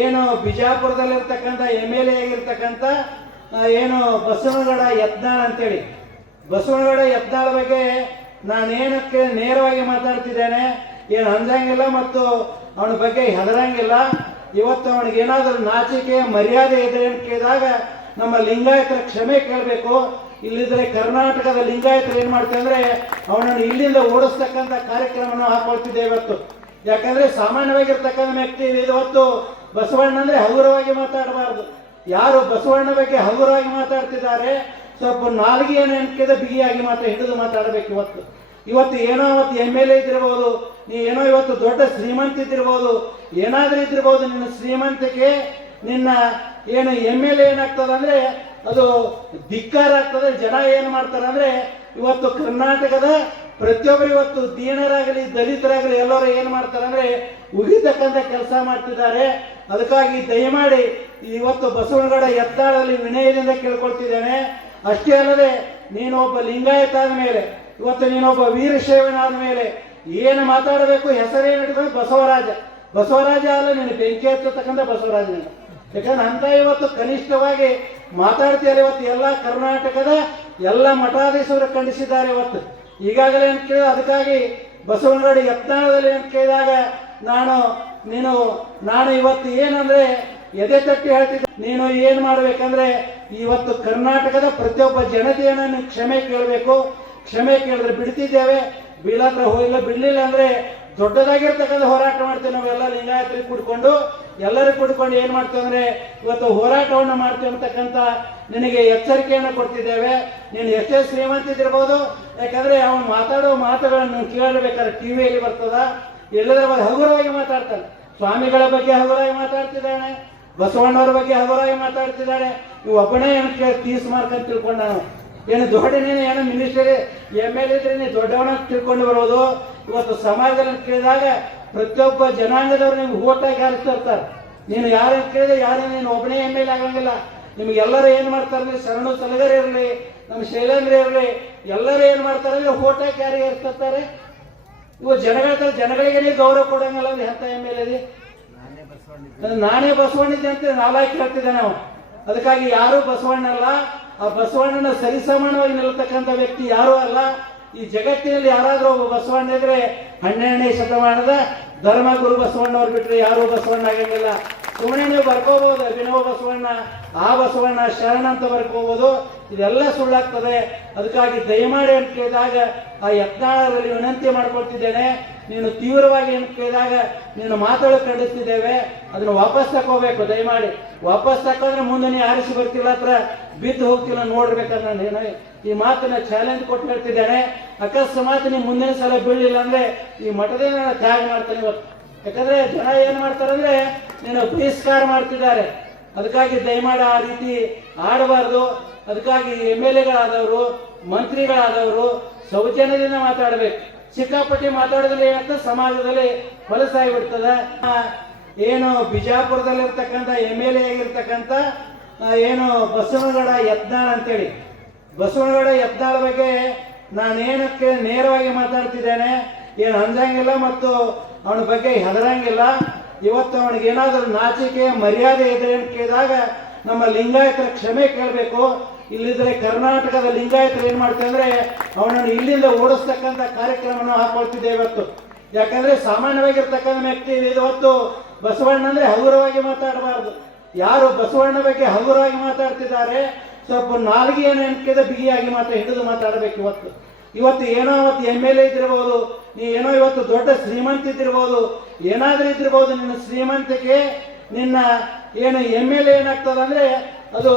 ಏನು ಬಿಜಾಪುರದಲ್ಲಿರ್ತಕ್ಕಂಥ MLA ಆಗಿರ್ತಕ್ಕಂಥ ಏನು ಬಸವನಗೌಡ ಯತ್ನಾಳ್ ಅಂತೇಳಿ, ಬಸವನಗೌಡ ಯತ್ನಾಳ್ ಬಗ್ಗೆ ನಾನೇನಕ್ಕೆ ನೇರವಾಗಿ ಮಾತಾಡ್ತಿದ್ದೇನೆ, ಏನು ಅಂಜಂಗಿಲ್ಲ ಮತ್ತು ಅವನ ಬಗ್ಗೆ ಹೆದರಂಗಿಲ್ಲ. ಇವತ್ತು ಅವನಿಗೆ ಏನಾದರೂ ನಾಚಿಕೆ ಮರ್ಯಾದೆ ಇದೆ ಅಂತ ಕೇಳಿದಾಗ ನಮ್ಮ ಲಿಂಗಾಯತರ ಕ್ಷಮೆ ಕೇಳಬೇಕು. ಇಲ್ಲಿದ್ರೆ ಕರ್ನಾಟಕದ ಲಿಂಗಾಯತರು ಏನು ಮಾಡ್ತಾರೆ ಅಂದರೆ ಅವನನ್ನು ಇಲ್ಲಿಂದ ಓಡಿಸ್ತಕ್ಕಂಥ ಕಾರ್ಯಕ್ರಮವನ್ನು ಹಾಕೊಳ್ತಿದ್ದೇವೆ ಇವತ್ತು. ಯಾಕಂದರೆ ಸಾಮಾನ್ಯವಾಗಿರ್ತಕ್ಕಂಥ ವ್ಯಕ್ತಿ ಇವತ್ತು ಬಸವಣ್ಣ ಅಂದರೆ ಹಗುರವಾಗಿ ಮಾತಾಡಬಾರ್ದು. ಯಾರು ಬಸವಣ್ಣ ಬಗ್ಗೆ ಹಗುರವಾಗಿ ಮಾತಾಡ್ತಿದ್ದಾರೆ ಸ್ವಲ್ಪ ನಾಲ್ಗೆಯನ್ನು ಎಣ್ಕೆದ ಬಿಗಿಯಾಗಿ ಹಿಡಿದು ಮಾತಾಡಬೇಕು. ಇವತ್ತು ಏನೋ ಅವತ್ತು MLA ಇದ್ದಿರ್ಬೋದು, ನೀ ಏನೋ ಇವತ್ತು ದೊಡ್ಡ ಶ್ರೀಮಂತ ಇದ್ದಿರ್ಬೋದು, ಏನಾದರೂ ಇದ್ದಿರ್ಬೋದು. ನಿನ್ನ ಶ್ರೀಮಂತಿಕೆ ನಿನ್ನ ಏನು MLA ಏನಾಗ್ತದೆ ಅದು ಧಿಕ್ಕಾರ ಆಗ್ತದೆ. ಜನ ಏನು ಮಾಡ್ತಾರೆ ಅಂದರೆ ಇವತ್ತು ಕರ್ನಾಟಕದ ಪ್ರತಿಯೊಬ್ಬರು ಇವತ್ತು ದೀನರಾಗಲಿ ದಲಿತರಾಗಲಿ ಎಲ್ಲರೂ ಏನು ಮಾಡ್ತಾರೆ ಅಂದರೆ ಉಗಿತಕ್ಕಂಥ ಕೆಲಸ ಮಾಡ್ತಿದ್ದಾರೆ. ಅದಕ್ಕಾಗಿ ದಯಮಾಡಿ ಇವತ್ತು ಬಸವನಗೌಡ ಯತ್ನಾಳಲ್ಲಿ ವಿನಯದಿಂದ ಕೇಳ್ಕೊಳ್ತಿದ್ದೇನೆ. ಅಷ್ಟೇ ಅಲ್ಲದೆ ನೀನೊಬ್ಬ ಲಿಂಗಾಯತ ಆದ ಮೇಲೆ, ಇವತ್ತು ನೀನೊಬ್ಬ ವೀರಶೈವನಾದ ಮೇಲೆ ಏನು ಮಾತಾಡಬೇಕು, ಹೆಸರೇನು ಇಟ್ಕೊಂಡು ಬಸವರಾಜ ಅಲ್ಲ, ನೀನು ಬೆಂಕಿ ಹಚ್ಚತಕ್ಕಂಥ ಬಸವರಾಜ. ಯಾಕಂದ್ರೆ ಅಂತ ಇವತ್ತು ಕನಿಷ್ಠವಾಗಿ ಮಾತಾಡ್ತೀಯಲ್ಲ. ಇವತ್ತು ಎಲ್ಲ ಕರ್ನಾಟಕದ ಎಲ್ಲ ಮಠಾಧೀಶರು ಖಂಡಿಸಿದ್ದಾರೆ. ಇವತ್ತು ಈಗಾಗಲೇ ಅಂತ ಕೇಳಿದ, ಅದಕ್ಕಾಗಿ ಬಸವನಗೌಡ ಯತ್ನಾಳದಲ್ಲಿ ಅಂತ ಕೇಳಿದಾಗ ನಾನು ಇವತ್ತು ಏನಂದ್ರೆ ಎದೆ ತಟ್ಟಿ ಹೇಳ್ತಿದ್ದೆ, ನೀನು ಏನು ಮಾಡಬೇಕಂದ್ರೆ ಇವತ್ತು ಕರ್ನಾಟಕದ ಪ್ರತಿಯೊಬ್ಬ ಜನತೆಯನ್ನು ನೀವು ಕ್ಷಮೆ ಕೇಳಬೇಕು. ಕ್ಷಮೆ ಕೇಳಿದ್ರೆ ಬಿಡ್ತಿದ್ದೇವೆ, ಬೀಳತ್ರ ಹೋಗಿಲ್ಲ, ಬಿಡಲಿಲ್ಲ ಅಂದರೆ ದೊಡ್ಡದಾಗಿರ್ತಕ್ಕಂಥ ಹೋರಾಟ ಮಾಡ್ತೇವೆ. ನಾವೆಲ್ಲ ಲಿಂಗಾಯತರಿಗೆ ಕೂಡ್ಕೊಂಡು ಎಲ್ಲರಿಗೂ ಕೂಡ್ಕೊಂಡು ಏನು ಮಾಡ್ತೇವೆ ಅಂದರೆ ಇವತ್ತು ಹೋರಾಟವನ್ನು ಮಾಡ್ತೇವೆ ಅಂತಕ್ಕಂಥ ನಿನಗೆ ಎಚ್ಚರಿಕೆಯನ್ನು ಕೊಡ್ತಿದ್ದೇವೆ. ನೀನು ಎಷ್ಟೇ ಶ್ರೀಮಂತಿದ್ದಿರ್ಬೋದು, ಯಾಕಂದರೆ ಅವನು ಮಾತಾಡೋ ಮಾತುಗಳನ್ನು ಕೇಳಬೇಕಾದ್ರೆ ಟಿವಿಯಲ್ಲಿ ಬರ್ತದ, ಎಲ್ಲದರ ಬಗ್ಗೆ ಹಗುರವಾಗಿ ಮಾತಾಡ್ತಾನೆ. ಸ್ವಾಮಿಗಳ ಬಗ್ಗೆ ಹಗುರವಾಗಿ ಮಾತಾಡ್ತಿದ್ದಾನೆ, ಬಸವಣ್ಣವ್ರ ಬಗ್ಗೆ ಹಗುರವಾಗಿ ಮಾತಾಡ್ತಿದ್ದಾನೆ. ಇವು ಒಬ್ಬನೇ ಏನು ತೀಸ್ ಮಾರ್ಕ್ ಅಂತ ತಿಳ್ಕೊಂಡ ನಾವು ಏನು ದೊಡ್ಡ ನೀನು ಏನು ಮಿನಿಸ್ಟರ್ MLA ಇದ್ರೆ ನೀನು ದೊಡ್ಡವನ ತಿಳ್ಕೊಂಡು ಬರೋದು. ಇವತ್ತು ಸಮಾಜದಲ್ಲಿ ಕೇಳಿದಾಗ ಪ್ರತಿಯೊಬ್ಬ ಜನಾಂಗದವರು ನಿಮ್ಗೆ ಓಟಾಗಿ ಹಾರಿಸ್ತಿರ್ತಾರೆ. ನೀನು ಯಾರನ್ನು ಕೇಳಿದ್ರೆ ನೀನು ಒಬ್ಬನೇ MLA ಆಗಂಗಿಲ್ಲ. ನಿಮ್ಗೆಲ್ಲರೂ ಏನು ಮಾಡ್ತಾರೆ ಅಂದರೆ ಶರಣು ಸಲಗರ್ ಇರಲಿ, ನಮ್ಮ ಶೈಲೇಂದ್ರ ಇರಲಿ, ಎಲ್ಲರೂ ಏನು ಮಾಡ್ತಾರೆ ಅಂದರೆ ಓಟಾಗಿ ಯಾರಿಗೆ ಹಾರಿಸ್ತಿರ್ತಾರೆ. ಇವು ಜನಗಳಿಗೆ ನೀವು ಗೌರವ ಕೊಡಂಗಿಲ್ಲ ಅಂದ್ರೆ ಎಂಥ MLA ನಾನೇ ಬಸವಣ್ಣಿದ್ದೆ ಅಂತ ನಾಲಾಕಿ ಹೇಳ್ತಿದ್ದೆ ನಾವು. ಅದಕ್ಕಾಗಿ ಯಾರು ಬಸವಣ್ಣ ಅಲ್ಲ, ಆ ಬಸವಣ್ಣನ ಸರಿಸಮಾನವಾಗಿ ನಿಲ್ತಕ್ಕಂಥ ವ್ಯಕ್ತಿ ಯಾರೂ ಅಲ್ಲ. ಈ ಜಗತ್ತಿನಲ್ಲಿ ಯಾರಾದರೂ ಒಬ್ಬ ಬಸವಣ್ಣ ಇದ್ರೆ 12ನೇ ಶತಮಾನದ ಧರ್ಮಗುರು ಬಸವಣ್ಣವ್ರು ಬಿಟ್ಟರೆ ಯಾರೂ ಬಸವಣ್ಣ ಆಗಂಗಿಲ್ಲ. ಸುಮ್ಮನೆ ನೀವು ಬರ್ಕೋಬಹುದು ಅಭಿನವ ಬಸವಣ್ಣ, ಆ ಬಸವಣ್ಣ ಶರಣ ಅಂತ ಬರ್ಕೋಬಹುದು, ಇದೆಲ್ಲ ಸುಳ್ಳಾಗ್ತದೆ. ಅದಕ್ಕಾಗಿ ದಯಮಾಡಿ ಅಂತ ಕೇಳಿದಾಗ ಆ ಯತ್ನಾಳರಲ್ಲಿ ವಿನಂತಿ ಮಾಡ್ಕೊಳ್ತಿದ್ದೇನೆ. ನೀನು ತೀವ್ರವಾಗಿ ಅಂತ ಕೇಳಿದಾಗ ನೀನು ಮಾತಾಡೋ ಖಂಡಿಸ್ತಿದ್ದೇವೆ, ಅದನ್ನು ವಾಪಸ್ ತಗೋಬೇಕು. ದಯಮಾಡಿ ವಾಪಸ್ ತಕೊಂಡ್ರೆ ಮುಂದೆ ನೀ ಆರಿಸಿ ಬರ್ತಿಲ್ಲ, ಹತ್ರ ಬಿದ್ದು ಹೋಗ್ತಿಲ್ಲ ನೋಡ್ಬೇಕಂದ್ರೆ ನಾನು ಈ ಮಾತನ್ನ ಚಾಲೆಂಜ್ ಕೊಟ್ಟು ಹೇಳ್ತಿದ್ದೇನೆ. ಅಕಸ್ಮಾತ್ ನೀವು ಮುಂದಿನ ಸಲ ಬೀಳಲಿಲ್ಲ ಅಂದ್ರೆ ಈ ಮಠದಿಂದ ತ್ಯಾಗ ಮಾಡ್ತಾನೆ ಇವತ್ತು. ಯಾಕಂದ್ರೆ ಜನ ಏನ್ ಮಾಡ್ತಾರೆ ಅಂದ್ರೆ ನೀನು ಬಹಿಷ್ಕಾರ ಮಾಡ್ತಿದ್ದಾರೆ. ಅದಕ್ಕಾಗಿ ದಯಮಾಡಿ ಆ ರೀತಿ ಆಡಬಾರ್ದು. ಅದಕ್ಕಾಗಿ MLAಗಳಾದವರು ಮಂತ್ರಿಗಳಾದವರು ಸೌಜನ್ಯದಿಂದ ಮಾತಾಡಬೇಕು. ಸಿಕ್ಕಾಪಟ್ಟಿ ಮಾತಾಡೋದ್ರಲ್ಲಿ ಏನಾಗ್ತದೆ, ಸಮಾಜದಲ್ಲಿ ಹೊಲಸಾಗಿಬಿಡ್ತದೆ. ಏನು ಬಿಜಾಪುರದಲ್ಲಿರ್ತಕ್ಕಂಥ MLA ಆಗಿರ್ತಕ್ಕಂಥ ಏನು ಬಸವನಗೌಡ ಯತ್ನಾಳ್ ಅಂತೇಳಿ, ಬಸವನಗೌಡ ಯತ್ನಾಳ್ ಬಗ್ಗೆ ನಾನೇನಕ್ಕೆ ನೇರವಾಗಿ ಮಾತಾಡ್ತಿದ್ದೇನೆ, ಏನು ಅಂಜಂಗಿಲ್ಲ ಮತ್ತು ಅವನ ಬಗ್ಗೆ ಹೆದರಂಗಿಲ್ಲ. ಇವತ್ತು ಅವನಿಗೆ ಏನಾದರೂ ನಾಚಿಕೆ ಮರ್ಯಾದೆ ಇದೆ ಅಂತ ಕೇಳಿದಾಗ ನಮ್ಮ ಲಿಂಗಾಯತರ ಕ್ಷಮೆ ಕೇಳಬೇಕು. ಇಲ್ಲಿದ್ರೆ ಕರ್ನಾಟಕದ ಲಿಂಗಾಯತರು ಏನು ಮಾಡ್ತಾರೆ ಅಂದರೆ ಅವನನ್ನು ಇಲ್ಲಿಂದ ಓಡಿಸ್ತಕ್ಕಂಥ ಕಾರ್ಯಕ್ರಮವನ್ನು ಹಾಕೊಳ್ತಿದ್ದೇವೆ ಇವತ್ತು. ಯಾಕಂದರೆ ಸಾಮಾನ್ಯವಾಗಿರ್ತಕ್ಕಂಥ ವ್ಯಕ್ತಿ ಇವತ್ತು ಬಸವಣ್ಣ ಅಂದರೆ ಹಗುರವಾಗಿ ಮಾತಾಡಬಾರ್ದು. ಯಾರು ಬಸವಣ್ಣ ಬಗ್ಗೆ ಹಗುರವಾಗಿ ಮಾತಾಡ್ತಿದ್ದಾರೆ ಸ್ವಲ್ಪ ನಾಲ್ಗೆಯನ್ನು ಎಣ್ಕೆದ ಬಿಗಿಯಾಗಿ ಹಿಡಿದು ಮಾತಾಡಬೇಕು. ಇವತ್ತು ಏನೋ ಅವತ್ತು MLA ಇದ್ದಿರ್ಬೋದು, ನೀ ಏನೋ ಇವತ್ತು ದೊಡ್ಡ ಶ್ರೀಮಂತ ಇದ್ದಿರ್ಬೋದು, ಏನಾದರೂ ಇದ್ದಿರ್ಬೋದು. ನಿನ್ನ ಶ್ರೀಮಂತಿಕೆ ನಿನ್ನ ಏನು MLA ಏನಾಗ್ತದೆ ಅಂದರೆ ಅದು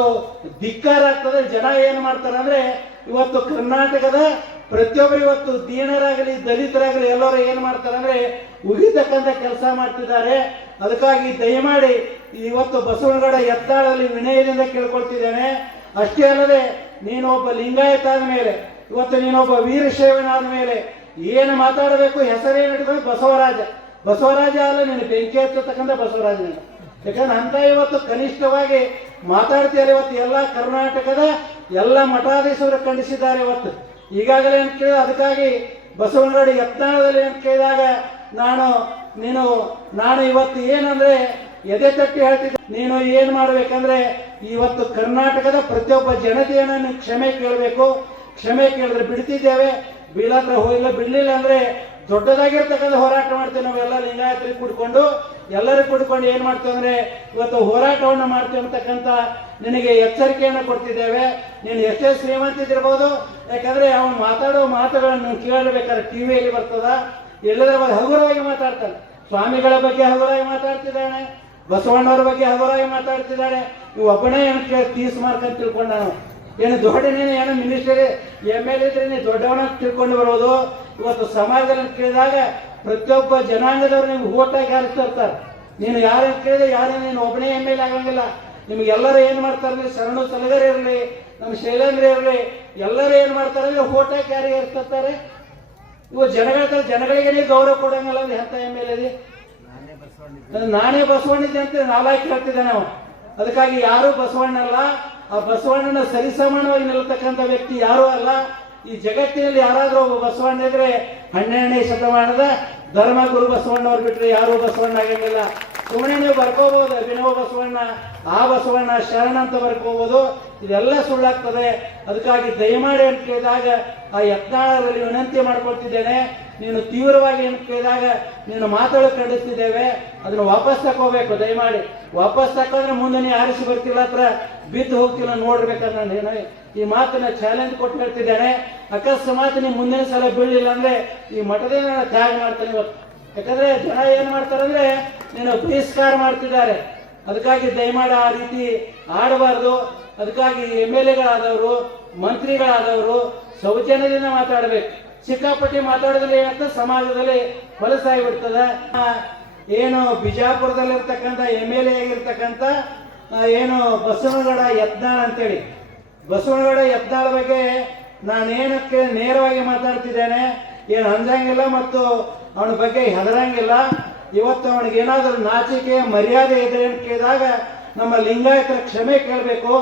ಧಿಕ್ಕಾರ ಆಗ್ತದೆ. ಜನ ಏನು ಮಾಡ್ತಾರೆ ಅಂದರೆ ಇವತ್ತು ಕರ್ನಾಟಕದ ಪ್ರತಿಯೊಬ್ಬರು ಇವತ್ತು ದೀನರಾಗಲಿ ದಲಿತರಾಗಲಿ ಎಲ್ಲರೂ ಏನು ಮಾಡ್ತಾರೆ ಅಂದರೆ ಉಗಿತಕ್ಕಂಥ ಕೆಲಸ ಮಾಡ್ತಿದ್ದಾರೆ. ಅದಕ್ಕಾಗಿ ದಯಮಾಡಿ ಇವತ್ತು ಬಸವನಗೌಡ ಯತ್ನಾಳಲ್ಲಿ ವಿನಯದಿಂದ ಕೇಳ್ಕೊಳ್ತಿದ್ದೇನೆ. ಅಷ್ಟೇ ಅಲ್ಲದೆ ನೀನೊಬ್ಬ ಲಿಂಗಾಯತ ಆದ ಮೇಲೆ, ಇವತ್ತು ನೀನೊಬ್ಬ ವೀರಶೈವನಾದ ಮೇಲೆ ಏನು ಮಾತಾಡಬೇಕು, ಹೆಸರೇನು ಇಟ್ಕೊಂಡು ಬಸವರಾಜ ಅಲ್ಲ, ನೀನು ಬೆಂಕಿ ಹಚ್ಚತಕ್ಕಂಥ ಬಸವರಾಜ. ಯಾಕಂದ್ರೆ ಅಂತ ಇವತ್ತು ಕನಿಷ್ಠವಾಗಿ ಮಾತಾಡ್ತೀಯಲ್ಲ. ಇವತ್ತು ಎಲ್ಲ ಕರ್ನಾಟಕದ ಎಲ್ಲ ಮಠಾಧೀಶರು ಖಂಡಿಸಿದ್ದಾರೆ. ಇವತ್ತು ಈಗಾಗಲೇ ಅಂತ ಕೇಳಿದ, ಅದಕ್ಕಾಗಿ ಬಸವನಗೌಡ ಯತ್ನಾಳದಲ್ಲಿ ಅಂತ ಕೇಳಿದಾಗ ನಾನು ಇವತ್ತು ಏನಂದ್ರೆ ಎದೆ ತಟ್ಟಿ ಹೇಳ್ತಿದ್ದೆ, ನೀನು ಏನ್ ಮಾಡ್ಬೇಕಂದ್ರೆ ಇವತ್ತು ಕರ್ನಾಟಕದ ಪ್ರತಿಯೊಬ್ಬ ಜನತೆಯನ್ನ ನೀವು ಕ್ಷಮೆ ಕೇಳಬೇಕು. ಕ್ಷಮೆ ಕೇಳಿದ್ರೆ ಬಿಡ್ತಿದ್ದೇವೆ, ಬೀಳಾದ್ರೆ ಹೋಗಿಲ್ಲ, ಬಿಡ್ಲಿಲ್ಲ ಅಂದ್ರೆ ದೊಡ್ಡದಾಗಿರ್ತಕ್ಕಂಥ ಹೋರಾಟ ಮಾಡ್ತೇವೆ. ನಾವೆಲ್ಲ ಲಿಂಗಾಯತರಿಗೆ ಕೂಡ್ಕೊಂಡು ಎಲ್ಲರಿಗೂ ಕೂಡ್ಕೊಂಡು ಏನ್ ಮಾಡ್ತೇವೆ ಅಂದ್ರೆ ಇವತ್ತು ಹೋರಾಟವನ್ನು ಮಾಡ್ತೇವೆ ಅಂತಕ್ಕಂಥ ನಿನಗೆ ಎಚ್ಚರಿಕೆಯನ್ನು ಕೊಡ್ತಿದ್ದೇವೆ. ನೀನು ಎಷ್ಟೇ ಶ್ರೀಮಂತಿದಿರ್ಬೋದು, ಯಾಕಂದ್ರೆ ಅವನು ಮಾತಾಡೋ ಮಾತುಗಳನ್ನು ಕೇಳಬೇಕಾದ್ರೆ ಟಿವಿಯಲ್ಲಿ ಬರ್ತದ, ಎಲ್ಲದರ ಬಗ್ಗೆ ಹಗುರವಾಗಿ ಮಾತಾಡ್ತಾನೆ. ಸ್ವಾಮಿಗಳ ಬಗ್ಗೆ ಹಗುರವಾಗಿ ಮಾತಾಡ್ತಿದ್ದಾನೆ, ಬಸವಣ್ಣವ್ರ ಬಗ್ಗೆ ಹಗುರವಾಗಿ ಮಾತಾಡ್ತಿದ್ದಾನೆ. ಇವು ಒಬ್ಬನೇ ಏನು ತೀಸ್ ಮಾರ್ಕ್ ಅಂತ ತಿಳ್ಕೊಂಡ ನಾವು ಏನು ದೊಡ್ಡ ನೀನು ಏನು ಮಿನಿಸ್ಟರ್ MLA ಇದ್ರೆ ನೀನು ದೊಡ್ಡವನ ತಿಳ್ಕೊಂಡು ಬರೋದು. ಇವತ್ತು ಸಮಾಜದಲ್ಲಿ ಕೇಳಿದಾಗ ಪ್ರತಿಯೊಬ್ಬ ಜನಾಂಗದವ್ರು ನಿಮ್ಗೆ ಓಟಾಗಿ ಹಾರಿಸ್ತಿರ್ತಾರೆ. ನೀನು ಯಾರನ್ನು ಕೇಳಿದ್ರೆ ಯಾರು ನೀನು ಒಬ್ಬನೇ MLA ಆಗಂಗಿಲ್ಲ. ನಿಮ್ಗೆ ಎಲ್ಲರೂ ಏನ್ ಮಾಡ್ತಾರೆ, ಶರಣು ಸಲಗರ್ ಇರಲಿ, ನಮ್ಮ ಶೈಲೇಂದ್ರ ಇರಲಿ, ಎಲ್ಲರೂ ಏನ್ ಮಾಡ್ತಾರೆ ಅಂದ್ರೆ ಓಟಾಗಿ ಯಾರಿಗೆ ಹಾರಿಸ್ತಿರ್ತಾರೆ. ಇವ ಜನಗಳಿಗೆ ನೀವು ಗೌರವ ಕೊಡಂಗಿಲ್ಲ ಅಂದ್ರೆ ಎಂತ MLA ನಾನೇ ಬಸವಣ್ಣಿದ್ದೆ ಅಂತ ನಾಲಾಕಿ ಹೇಳ್ತಿದ್ದೆ ನಾವು. ಅದಕ್ಕಾಗಿ ಯಾರು ಬಸವಣ್ಣ ಅಲ್ಲ, ಆ ಬಸವಣ್ಣನ ಸರಿಸಮಾನವಾಗಿ ನಿಲ್ತಕ್ಕಂಥ ವ್ಯಕ್ತಿ ಯಾರೂ ಅಲ್ಲ. ಈ ಜಗತ್ತಿನಲ್ಲಿ ಯಾರಾದ್ರೂ ಒಬ್ಬ ಬಸವಣ್ಣ ಇದ್ರೆ 12ನೇ ಶತಮಾನದ ಧರ್ಮಗುರು ಬಸವಣ್ಣವ್ರು ಬಿಟ್ರೆ ಯಾರು ಬಸವಣ್ಣ ಆಗಂಗಿಲ್ಲ. ಸುಮ್ಮನೆ ನೀವು ಬರ್ಕೋಬಹುದು ಅಭಿನವ ಬಸವಣ್ಣ, ಆ ಬಸವಣ್ಣ ಶರಣ ಅಂತ ಬರ್ಕೋಬಹುದು, ಇದೆಲ್ಲ ಸುಳ್ಳಾಗ್ತದೆ. ಅದಕ್ಕಾಗಿ ದಯಮಾಡಿ ಅಂತ ಕೇಳಿದಾಗ ಆ ಯತ್ನಾಳರಲ್ಲಿ ವಿನಂತಿ ಮಾಡ್ಕೊಳ್ತಿದ್ದೇನೆ. ನೀನು ತೀವ್ರವಾಗಿ ಏನು ಕೇಳಿದಾಗ ನೀನು ಮಾತಾಡೋ ಖಂಡಿಸ್ತಿದ್ದೇವೆ, ಅದನ್ನು ವಾಪಸ್ ತಕೋಬೇಕು. ದಯಮಾಡಿ ವಾಪಸ್ ತಕೊಂಡ್ರೆ ಮುಂದೆ ನೀ ಆರಿಸಿ ಬರ್ತಿಲ್ಲ, ಹತ್ರ ಬಿದ್ದು ಹೋಗ್ತಿಲ್ಲ ನೋಡ್ಬೇಕಂದ್ರೆ ನಾನು ಈ ಮಾತನ್ನ ಚಾಲೆಂಜ್ ಕೊಟ್ಟು ಹೇಳ್ತಿದ್ದೇನೆ. ಅಕಸ್ಮಾತ್ ನೀವು ಮುಂದಿನ ಸಲ ಬೀಳಲಿಲ್ಲ ಅಂದ್ರೆ ಈ ಮಠದಿಂದ ನಾನು ತ್ಯಾಗ ಮಾಡ್ತೇನೆ ಇವತ್ತು. ಯಾಕಂದ್ರೆ ಜನ ಏನ್ ಮಾಡ್ತಾರಂದ್ರೆ ನೀನು ಬಹಿಷ್ಕಾರ ಮಾಡ್ತಿದ್ದಾರೆ. ಅದಕ್ಕಾಗಿ ದಯಮಾಡಿ ಆ ರೀತಿ ಆಡಬಾರ್ದು. ಅದಕ್ಕಾಗಿ MLAಗಳಾದವರು, ಮಂತ್ರಿಗಳಾದವರು ಸೌಜನ್ಯದಿಂದ ಮಾತಾಡಬೇಕು. ಸಿಕ್ಕಾಪಟ್ಟಿ ಮಾತಾಡಿದ್ರೆ ಏನಾಗ್ತದೆ, ಸಮಾಜದಲ್ಲಿ ಹೊಲಸಾಗಿಬಿಡ್ತದೆ. ಏನು ಬಿಜಾಪುರದಲ್ಲಿರ್ತಕ್ಕಂಥ MLA ಆಗಿರ್ತಕ್ಕಂಥ ಏನು ಬಸವನಗೌಡ ಯತ್ನಾಳ್ ಅಂತೇಳಿ, ಬಸವನಗೌಡ ಯತ್ನಾಳ್ ಬಗ್ಗೆ ನಾನೇನಕ್ಕೆ ನೇರವಾಗಿ ಮಾತಾಡ್ತಿದ್ದೇನೆ, ಏನು ಅಂಜಂಗಿಲ್ಲ ಮತ್ತು ಅವನ ಬಗ್ಗೆ ಹೆದರಂಗಿಲ್ಲ. ಇವತ್ತು ಅವನಿಗೆ ಏನಾದರೂ ನಾಚಿಕೆ ಮರ್ಯಾದೆ ಇದೆ ಅಂತ ಕೇಳಿದಾಗ ನಮ್ಮ ಲಿಂಗಾಯತರ ಕ್ಷಮೆ ಕೇಳಬೇಕು.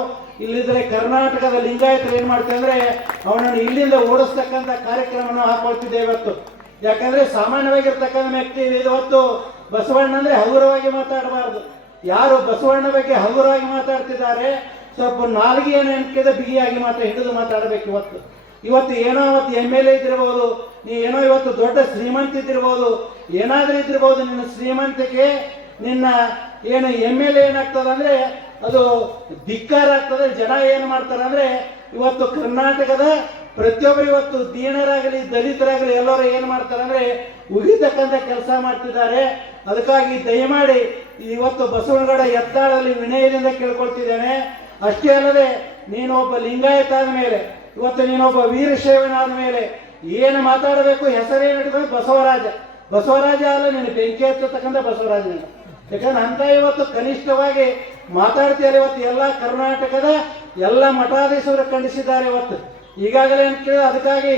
ಇಲ್ಲಿದ್ರೆ ಕರ್ನಾಟಕದ ಲಿಂಗಾಯತರು ಏನ್ ಮಾಡ್ತೇವೆ ಅಂದ್ರೆ ಅವನನ್ನು ಇಲ್ಲಿಂದ ಓಡಿಸ್ತಕ್ಕಂಥ ಕಾರ್ಯಕ್ರಮವನ್ನು ಹಾಕೊಳ್ತಿದ್ದೆ ಇವತ್ತು. ಯಾಕಂದ್ರೆ ಸಾಮಾನ್ಯವಾಗಿರ್ತಕ್ಕಂಥ ವ್ಯಕ್ತಿ ಇವತ್ತು ಬಸವಣ್ಣ ಅಂದ್ರೆ ಹಗುರವಾಗಿ ಮಾತಾಡಬಾರ್ದು. ಯಾರು ಬಸವಣ್ಣ ಬಗ್ಗೆ ಹಗುರವಾಗಿ ಮಾತಾಡ್ತಿದ್ದಾರೆ, ಸ್ವಲ್ಪ ನಾಲ್ಗೆಯನ್ನು ಎನ್ಕಿದ ಬಿಗಿಯಾಗಿ ಹಿಡಿದು ಮಾತಾಡಬೇಕು. ಇವತ್ತು ಏನೋ ಅವತ್ತು MLA ಇದ್ದಿರ್ಬೋದು, ನೀ ಏನೋ ಇವತ್ತು ದೊಡ್ಡ ಶ್ರೀಮಂತ ಇದ್ದಿರ್ಬೋದು, ಏನಾದ್ರೂ ಇದ್ದಿರ್ಬೋದು. ನಿನ್ನ ಶ್ರೀಮಂತಿಕೆ ನಿನ್ನ ಏನು MLA ಏನಾಗ್ತದೆ ಅಂದ್ರೆ ಅದು ಧಿಕ್ಕಾರ ಆಗ್ತದೆ. ಜನ ಏನ್ ಮಾಡ್ತಾರೆ ಅಂದ್ರೆ ಇವತ್ತು ಕರ್ನಾಟಕದ ಪ್ರತಿಯೊಬ್ಬರು ಇವತ್ತು ದೀನರಾಗಲಿ ದಲಿತರಾಗಲಿ ಎಲ್ಲರೂ ಏನ್ ಮಾಡ್ತಾರೆ ಅಂದ್ರೆ ಉಗಿತಕ್ಕಂಥ ಕೆಲಸ ಮಾಡ್ತಿದ್ದಾರೆ. ಅದಕ್ಕಾಗಿ ದಯಮಾಡಿ ಇವತ್ತು ಬಸವನಗೌಡ ಯತ್ನಾಳಲ್ಲಿ ವಿನಯದಿಂದ ಕೇಳ್ಕೊಳ್ತಿದ್ದೇನೆ. ಅಷ್ಟೇ ಅಲ್ಲದೆ ನೀನು ಒಬ್ಬ ಲಿಂಗಾಯತ ಆದ ಮೇಲೆ, ಇವತ್ತು ನೀನೊಬ್ಬ ವೀರಶೈವನಾದ ಮೇಲೆ ಏನು ಮಾತಾಡಬೇಕು, ಹೆಸರೇನು ಇಟ್ಕೊಂಡು ಬಸವರಾಜ ಅಲ್ಲ, ನೀನು ಬೆಂಕಿ ಹಚ್ಚತಕ್ಕಂಥ ಬಸವರಾಜ. ಯಾಕಂದ್ರೆ ಅಂತ ಇವತ್ತು ಕನಿಷ್ಠವಾಗಿ ಮಾತಾಡ್ತಿದ್ದಾರೆ. ಇವತ್ತು ಎಲ್ಲ ಕರ್ನಾಟಕದ ಎಲ್ಲ ಮಠಾಧೀಶರು ಖಂಡಿಸಿದ್ದಾರೆ ಇವತ್ತು ಈಗಾಗಲೇ ಅಂತ ಕೇಳಿದ. ಅದಕ್ಕಾಗಿ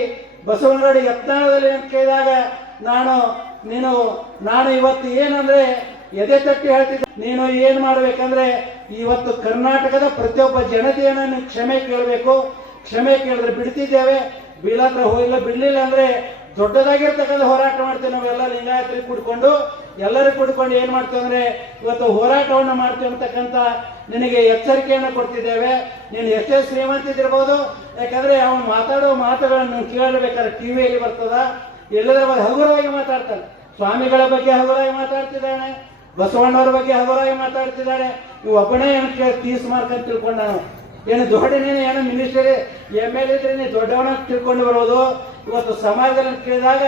ಬಸವನಗೌಡ ಯತ್ನಾಳದಲ್ಲಿ ಅಂತ ಕೇಳಿದಾಗ ನಾನು ಇವತ್ತು ಏನಂದ್ರೆ ಎದೆ ತಟ್ಟಿ ಹೇಳ್ತಿದ್ದೆ, ನೀನು ಏನ್ ಮಾಡ್ಬೇಕಂದ್ರೆ ಇವತ್ತು ಕರ್ನಾಟಕದ ಪ್ರತಿಯೊಬ್ಬ ಜನತೆಯನ್ನ ನೀವು ಕ್ಷಮೆ ಕೇಳಬೇಕು. ಕ್ಷಮೆ ಕೇಳಿದ್ರೆ ಬಿಡ್ತಿದ್ದೇವೆ, ಬೀಳಾದ್ರೆ ಹೋಗಿಲ್ಲ, ಬಿಡ್ಲಿಲ್ಲ ಅಂದ್ರೆ ದೊಡ್ಡದಾಗಿರ್ತಕ್ಕಂಥ ಹೋರಾಟ ಮಾಡ್ತೇವೆ. ನಾವೆಲ್ಲ ಲಿಂಗಾಯತರಿಗೆ ಕೂಡ್ಕೊಂಡು ಎಲ್ಲರಿಗೂ ಕೂಡ್ಕೊಂಡು ಏನ್ ಮಾಡ್ತೇವೆ ಅಂದ್ರೆ ಇವತ್ತು ಹೋರಾಟವನ್ನು ಮಾಡ್ತೇವೆ ಅಂತಕ್ಕಂಥ ನಿನಗೆ ಎಚ್ಚರಿಕೆಯನ್ನು ಕೊಡ್ತಿದ್ದೇವೆ. ನೀನು ಎಷ್ಟೇ ಶ್ರೀಮಂತಿದಿರ್ಬೋದು, ಯಾಕಂದ್ರೆ ಅವನು ಮಾತಾಡೋ ಮಾತುಗಳನ್ನು ಕೇಳಬೇಕಾದ್ರೆ ಟಿವಿಯಲ್ಲಿ ಬರ್ತದ, ಎಲ್ಲದರ ಬಗ್ಗೆ ಹಗುರವಾಗಿ ಮಾತಾಡ್ತಾನೆ. ಸ್ವಾಮಿಗಳ ಬಗ್ಗೆ ಹಗುರವಾಗಿ ಮಾತಾಡ್ತಿದ್ದಾನೆ, ಬಸವಣ್ಣವ್ರ ಬಗ್ಗೆ ಹಗುರವಾಗಿ ಮಾತಾಡ್ತಿದ್ದಾನೆ. ಇವು ಒಬ್ಬನೇ ಏನು ತೀಸ್ ಮಾರ್ಕ್ ಅಂತ ತಿಳ್ಕೊಂಡ ನಾವು ಏನು ದೊಡ್ಡ ನೀನು ಏನು ಮಿನಿಸ್ಟರ್ MLA ಇದ್ರೆ ನೀನು ದೊಡ್ಡವನ ತಿಳ್ಕೊಂಡು ಬರೋದು. ಇವತ್ತು ಸಮಾಜದಲ್ಲಿ ಕೇಳಿದಾಗ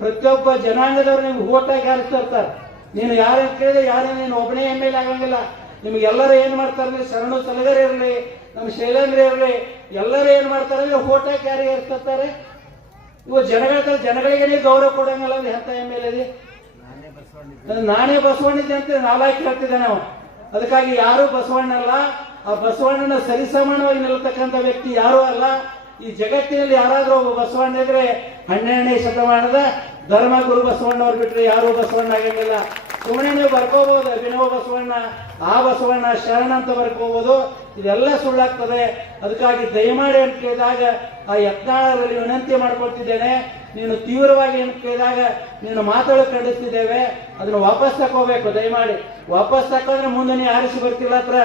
ಪ್ರತಿಯೊಬ್ಬ ಜನಾಂಗದವ್ರು ನಿಮ್ಗೆ ಓಟಾಗಿ ಹಾರಿಸ್ತಿರ್ತಾರೆ. ನೀನು ಯಾರನ್ನು ಕೇಳಿದ್ರೆ ಯಾರು ನೀನು ಒಬ್ಬನೇ MLA ಆಗಂಗಿಲ್ಲ. ನಿಮ್ಗೆ ಎಲ್ಲರೂ ಏನ್ ಮಾಡ್ತಾರೆ ಅಂದ್ರೆ ಶರಣು ಸಲಗರ್ ಇರಲಿ, ನಮ್ಮ ಶೈಲೇಂದ್ರ ಇರಲಿ, ಎಲ್ಲರೂ ಏನ್ ಮಾಡ್ತಾರೆ ಅಂದ್ರೆ ಓಟಾಗಿ ಯಾರಿಗೆ ಹಾರಿಸ್ತಿರ್ತಾರೆ. ಇವ ಜನಗಳಿಗೆ ನೀವು ಗೌರವ ಕೊಡಂಗಿಲ್ಲ ಅಂದ್ರೆ ಎಂತ MLA ನಾನೇ ಬಸವಣ್ಣಿದ್ದೆ ಅಂತ ನಾಲಾಕಿ ಹೇಳ್ತಿದ್ದೆ ನಾವು. ಅದಕ್ಕಾಗಿ ಯಾರು ಬಸವಣ್ಣ ಅಲ್ಲ, ಆ ಬಸವಣ್ಣನ ಸರಿಸಮಾನವಾಗಿ ನಿಲ್ತಕ್ಕಂಥ ವ್ಯಕ್ತಿ ಯಾರೂ ಅಲ್ಲ. ಈ ಜಗತ್ತಿನಲ್ಲಿ ಯಾರಾದ್ರೂ ಒಬ್ಬ ಬಸವಣ್ಣ ಇದ್ರೆ 12ನೇ ಶತಮಾನದ ಧರ್ಮಗುರು ಬಸವಣ್ಣವ್ರು ಬಿಟ್ರೆ ಯಾರು ಬಸವಣ್ಣ ಆಗಂಗಿಲ್ಲ. ಸುಮ್ಮನೆ ನೀವು ಬರ್ಕೋಬಹುದು ಅಭಿನವ ಬಸವಣ್ಣ, ಆ ಬಸವಣ್ಣ ಶರಣ ಅಂತ ಬರ್ಕೋಬಹುದು, ಇದೆಲ್ಲ ಸುಳ್ಳಾಗ್ತದೆ. ಅದಕ್ಕಾಗಿ ದಯಮಾಡಿ ಅಂತ ಕೇಳಿದಾಗ ಆ ಯತ್ನಾಳರಲ್ಲಿ ವಿನಂತಿ ಮಾಡ್ಕೊಳ್ತಿದ್ದೇನೆ, ನೀನು ತೀವ್ರವಾಗಿ ಅಂತ ಕೇಳಿದಾಗ ನೀನು ಮಾತಾಡೋ ಖಂಡಿಸ್ತಿದ್ದೇವೆ, ಅದನ್ನ ವಾಪಸ್ ತಕೋಬೇಕು. ದಯಮಾಡಿ ವಾಪಸ್ ತಕೊಂಡ್ರೆ ಮುಂದೆ ನೀ ಆರಿಸಿ ಬರ್ತಿಲ್ಲ ಹತ್ರ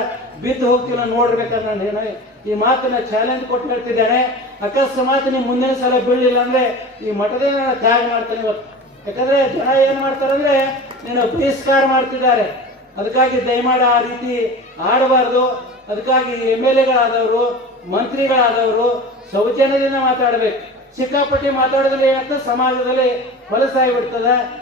ಬಿದ್ದು ಹೋಗ್ತಿಲ್ಲ ನೋಡ್ಬೇಕಂದ್ರೆ ನೀನು ಈ ಮಾತನ್ನ ಚಾಲೆಂಜ್ ಕೊಟ್ಟು ಹೇಳ್ತಿದ್ದೇನೆ. ಅಕಸ್ಮಾತ್ ನೀವು ಮುಂದಿನ ಸಲ ಬೀಳಲಿಲ್ಲ ಅಂದ್ರೆ ಈ ಮಠದಿಂದ ನಾನು ತ್ಯಾಗ ಮಾಡ್ತೇನೆ ಇವತ್ತು. ಯಾಕಂದ್ರೆ ಜನ ಏನ್ ಮಾಡ್ತಾರಂದ್ರೆ ನೀನು ಬಹಿಷ್ಕಾರ ಮಾಡ್ತಿದ್ದಾರೆ. ಅದಕ್ಕಾಗಿ ದಯಮಾಡಿ ಆ ರೀತಿ ಆಡಬಾರ್ದು. ಅದಕ್ಕಾಗಿ MLA ಗಳಾದವರು, ಮಂತ್ರಿಗಳಾದವರು ಸೌಜನ್ಯದಿಂದ ಮಾತಾಡಬೇಕು. ಸಿಕ್ಕಾಪಟ್ಟಿ ಮಾತಾಡಿದ್ರೆ ಏನಾಗ್ತದೆ, ಸಮಾಜದಲ್ಲಿ ಹೊಲಸಾಗಿ ಬಿಡ್ತದೆ.